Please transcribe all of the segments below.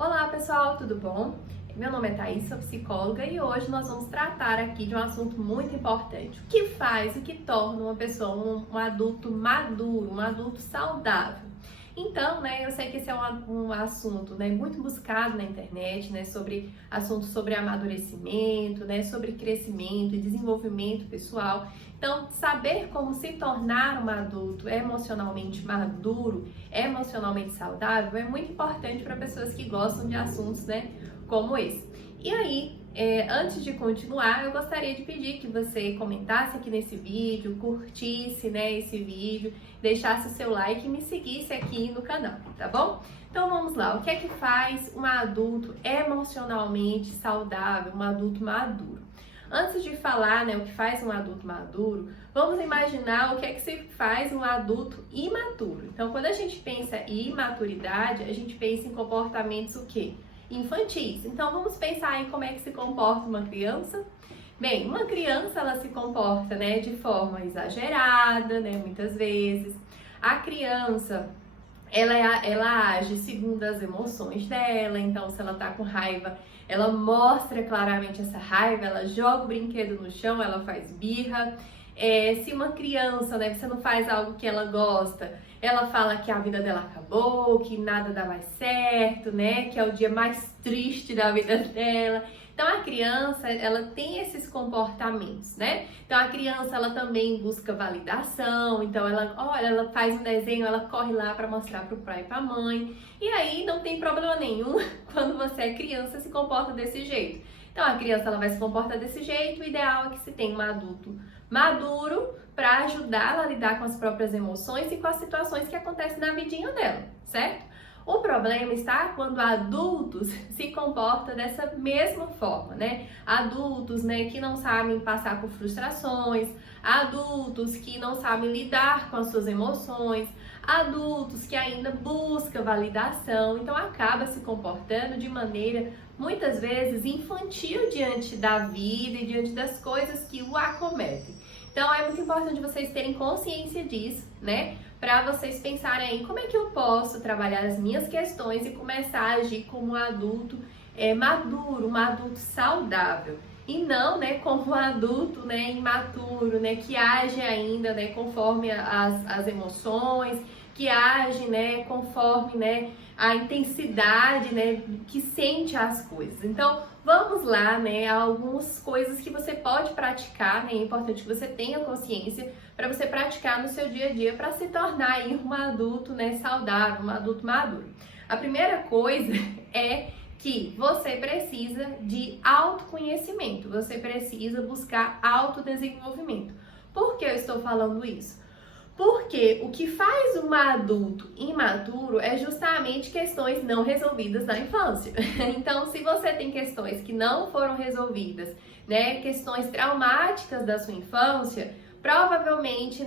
Olá pessoal, tudo bom? Meu nome é Thaís, sou psicóloga e hoje nós vamos tratar aqui de um assunto muito importante. O que faz, o que torna uma pessoa um adulto maduro, um adulto saudável? Então, eu sei que esse é um assunto, muito buscado na internet, sobre assuntos sobre amadurecimento, sobre crescimento e desenvolvimento pessoal. Então, saber como se tornar um adulto emocionalmente maduro, emocionalmente saudável, é muito importante para pessoas que gostam de assuntos, como esse. E aí, antes de continuar, eu gostaria de pedir que você comentasse aqui nesse vídeo, curtisse, esse vídeo, deixasse o seu like e me seguisse aqui no canal, tá bom? Então vamos lá, o que é que faz um adulto emocionalmente saudável, um adulto maduro? Antes de falar, o que faz um adulto maduro, vamos imaginar o que é que se faz um adulto imaturo. Então, quando a gente pensa em imaturidade, a gente pensa em comportamentos o quê? Infantis. Então, vamos pensar em como é que se comporta uma criança. Bem, uma criança, ela se comporta, de forma exagerada, muitas vezes. A criança, ela age segundo as emoções dela. Então, se ela tá com raiva, ela mostra claramente essa raiva, ela joga o brinquedo no chão, ela faz birra. Se uma criança, você não faz algo que ela gosta, ela fala que a vida dela acabou, que nada dá mais certo, que é o dia mais triste da vida dela. Então a criança, ela tem esses comportamentos, Então a criança, ela também busca validação. Então ela faz um desenho, ela corre lá para mostrar para o pai e para a mãe. E aí não tem problema nenhum quando você é criança se comporta desse jeito. Então a criança, ela vai se comportar desse jeito. O ideal é que se tenha um adulto maduro para ajudá-la a lidar com as próprias emoções e com as situações que acontecem na vidinha dela, certo? O problema está quando adultos se comportam dessa mesma forma, Adultos, que não sabem passar por frustrações, adultos que não sabem lidar com as suas emoções, adultos que ainda buscam validação, então acaba se comportando de maneira muitas vezes infantil diante da vida e diante das coisas que o acometem. Então é muito importante vocês terem consciência disso, para vocês pensarem aí como é que eu posso trabalhar as minhas questões e começar a agir como um adulto maduro, um adulto saudável. E não, como um adulto, imaturo, que age ainda, conforme as emoções, que age, conforme, a intensidade, que sente as coisas. Então, vamos lá, algumas coisas que você pode praticar, É importante que você tenha consciência para você praticar no seu dia a dia para se tornar aí um adulto, saudável, um adulto maduro. A primeira coisa é que você precisa de autoconhecimento, você precisa buscar autodesenvolvimento. Por que eu estou falando isso? Porque o que faz um adulto imaturo é justamente questões não resolvidas na infância. Então, se você tem questões que não foram resolvidas, questões traumáticas da sua infância, provavelmente,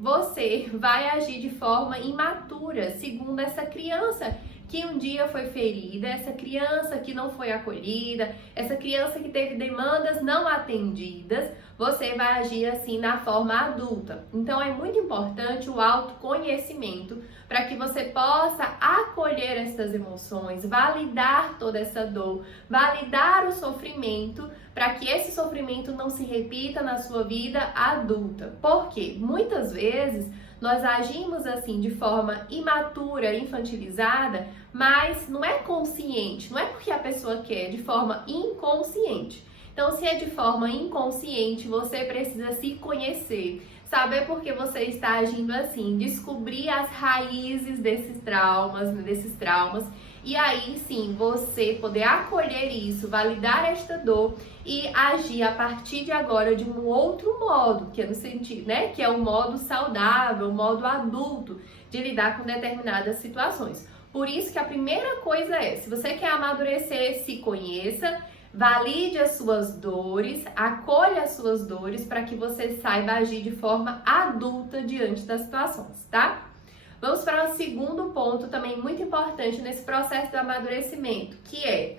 você vai agir de forma imatura, segundo essa criança que um dia foi ferida, essa criança que não foi acolhida, essa criança que teve demandas não atendidas, você vai agir assim na forma adulta. Então é muito importante o autoconhecimento para que você possa acolher essas emoções, validar toda essa dor, validar o sofrimento, para que esse sofrimento não se repita na sua vida adulta. Porque muitas vezes nós agimos assim de forma imatura, infantilizada, mas não é consciente, não é porque a pessoa quer, é de forma inconsciente. Então, se é de forma inconsciente, você precisa se conhecer, saber por que você está agindo assim, descobrir as raízes desses traumas, e aí sim você poder acolher isso, validar esta dor e agir a partir de agora de um outro modo, que é no sentido, que é o modo saudável, o modo adulto de lidar com determinadas situações. Por isso que a primeira coisa é, se você quer amadurecer, se conheça, valide as suas dores, acolha as suas dores para que você saiba agir de forma adulta diante das situações, tá? Vamos para o segundo ponto também muito importante nesse processo do amadurecimento, que é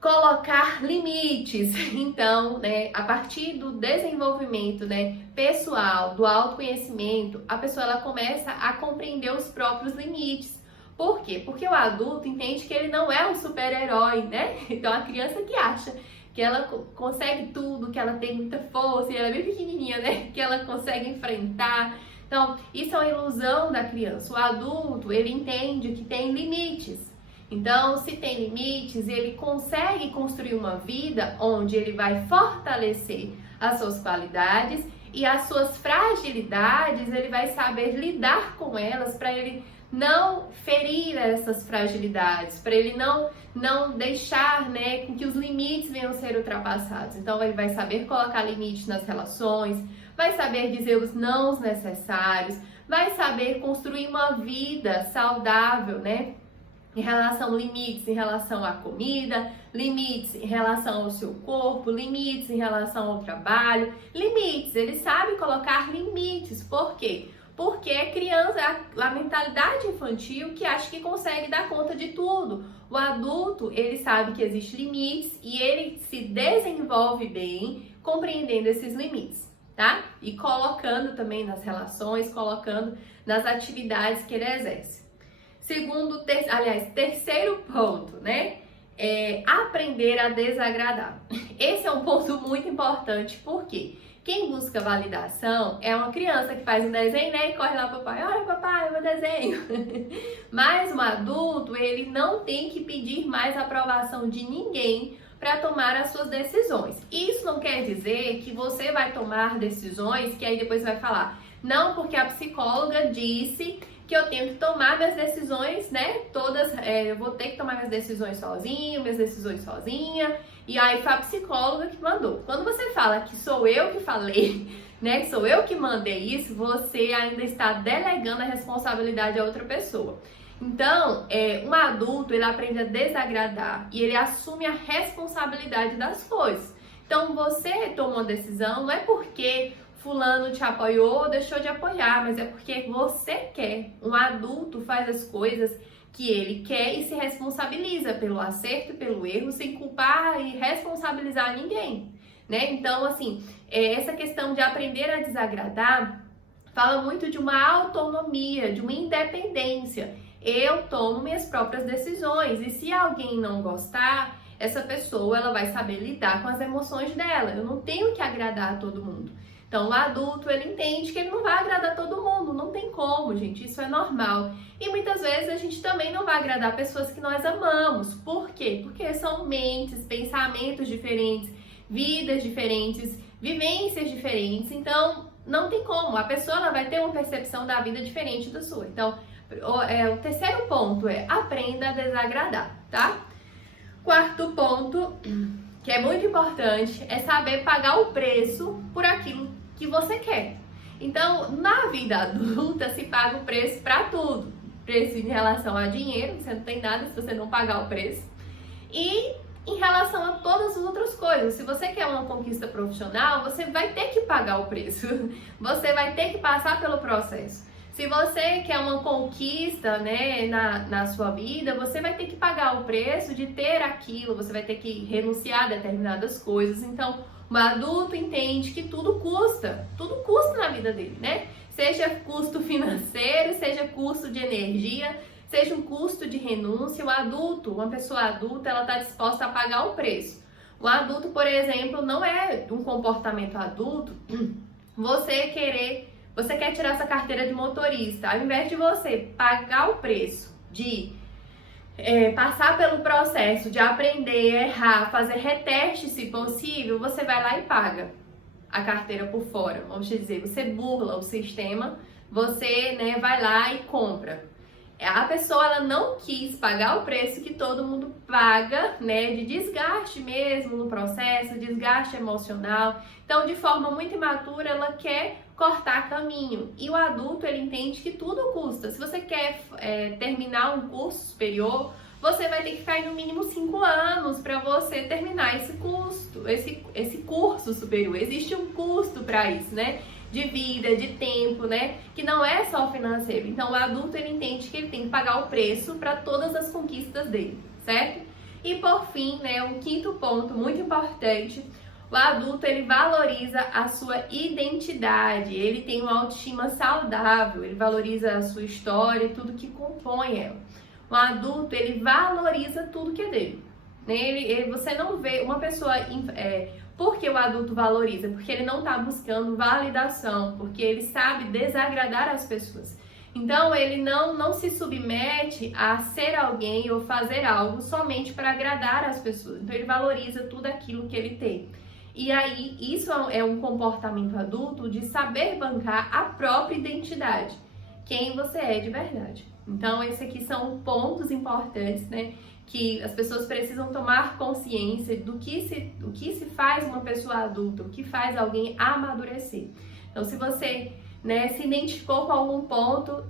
colocar limites. Então, a partir do desenvolvimento, pessoal, do autoconhecimento, a pessoa ela começa a compreender os próprios limites. Por quê? Porque o adulto entende que ele não é um super-herói, né? Então a criança que acha que ela consegue tudo, que ela tem muita força, e ela é bem pequenininha, né? Que ela consegue enfrentar. Então, isso é uma ilusão da criança. O adulto, ele entende que tem limites. Então, se tem limites, ele consegue construir uma vida onde ele vai fortalecer as suas qualidades e as suas fragilidades, ele vai saber lidar com elas para ele não ferir essas fragilidades, para ele não deixar, né, com que os limites venham a ser ultrapassados. Então, ele vai saber colocar limites nas relações, vai saber dizer os nãos necessários, vai saber construir uma vida saudável, né? Em relação a limites em relação à comida, limites em relação ao seu corpo, limites em relação ao trabalho, limites, ele sabe colocar limites. Por quê? Porque é criança, a mentalidade infantil que acha que consegue dar conta de tudo. O adulto, ele sabe que existem limites e ele se desenvolve bem compreendendo esses limites, tá? E colocando também nas relações, colocando nas atividades que ele exerce. Terceiro ponto, né? É aprender a desagradar. Esse é um ponto muito importante, porque quem busca validação é uma criança que faz um desenho, né? E corre lá, papai, olha papai, meu desenho. Mas um adulto, ele não tem que pedir mais aprovação de ninguém para tomar as suas decisões. Isso não quer dizer que você vai tomar decisões que aí depois vai falar, não, porque a psicóloga disse que eu tenho que tomar minhas decisões, né? Eu vou ter que tomar minhas decisões sozinha. E aí foi a psicóloga que mandou. Quando você fala que sou eu que falei, né? Que sou eu que mandei isso, você ainda está delegando a responsabilidade a outra pessoa. Então, um adulto, ele aprende a desagradar e ele assume a responsabilidade das coisas. Então, você toma uma decisão, não é porque fulano te apoiou ou deixou de apoiar, mas é porque você quer. Um adulto faz as coisas que ele quer e se responsabiliza pelo acerto e pelo erro, sem culpar e responsabilizar ninguém, né? Então, assim, essa questão de aprender a desagradar fala muito de uma autonomia, de uma independência. Eu tomo minhas próprias decisões e se alguém não gostar, essa pessoa ela vai saber lidar com as emoções dela. Eu não tenho que agradar a todo mundo. Então, o adulto, ele entende que ele não vai agradar todo mundo, não tem como, gente, isso é normal. E muitas vezes a gente também não vai agradar pessoas que nós amamos. Por quê? Porque são mentes, pensamentos diferentes, vidas diferentes, vivências diferentes, então não tem como. A pessoa ela vai ter uma percepção da vida diferente da sua. Então, o terceiro ponto é aprenda a desagradar, tá? Quarto ponto, que é muito importante, é saber pagar o preço por aquilo que você quer. Então, na vida adulta se paga o preço para tudo. Preço em relação a dinheiro, você não tem nada se você não pagar o preço. E em relação a todas as outras coisas, se você quer uma conquista profissional, você vai ter que pagar o preço. Você vai ter que passar pelo processo. Se você quer uma conquista, né, na sua vida, você vai ter que pagar o preço de ter aquilo, você vai ter que renunciar a determinadas coisas. Então, o adulto entende que tudo custa na vida dele, né? Seja custo financeiro, seja custo de energia, seja um custo de renúncia. O adulto, uma pessoa adulta, ela está disposta a pagar o preço. O adulto, por exemplo, não é um comportamento adulto você quer tirar essa carteira de motorista, ao invés de você pagar o preço de passar pelo processo de aprender, errar, fazer reteste se possível, você vai lá e paga a carteira por fora. Vamos dizer, você burla o sistema, você, né, vai lá e compra. A pessoa ela não quis pagar o preço que todo mundo paga, né, de desgaste mesmo no processo, desgaste emocional. Então, de forma muito imatura, ela quer cortar caminho. E o adulto, ele entende que tudo custa. Se você quer terminar um curso superior, você vai ter que ficar aí no mínimo 5 anos para você terminar esse curso superior. Existe um custo para isso, né? De vida, de tempo, né? Que não é só financeiro. Então, o adulto, ele entende que ele tem que pagar o preço para todas as conquistas dele, certo? E por fim, né, um quinto ponto muito importante, o adulto, ele valoriza a sua identidade, ele tem uma autoestima saudável, ele valoriza a sua história e tudo que compõe ela. Um adulto, ele valoriza tudo que é dele. Né? Você não vê uma pessoa... Por que o adulto valoriza? Porque ele não está buscando validação, porque ele sabe desagradar as pessoas. Então, ele não se submete a ser alguém ou fazer algo somente para agradar as pessoas. Então, ele valoriza tudo aquilo que ele tem. E aí, isso é um comportamento adulto de saber bancar a própria identidade, quem você é de verdade. Então, esses aqui são pontos importantes, né? Que as pessoas precisam tomar consciência do que se faz uma pessoa adulta, o que faz alguém amadurecer. Então, se você, né, se identificou com algum ponto,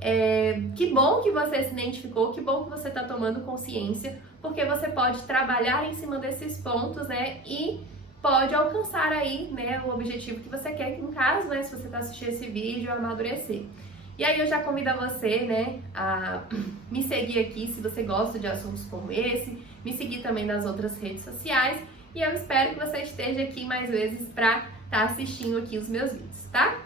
que bom que você se identificou, que bom que você está tomando consciência, porque você pode trabalhar em cima desses pontos, né, e pode alcançar aí, né, o objetivo que você quer, que no caso, né, se você está assistindo esse vídeo, amadurecer. E aí eu já convido a você, né, a me seguir aqui se você gosta de assuntos como esse, me seguir também nas outras redes sociais, e eu espero que você esteja aqui mais vezes para estar assistindo aqui os meus vídeos, tá?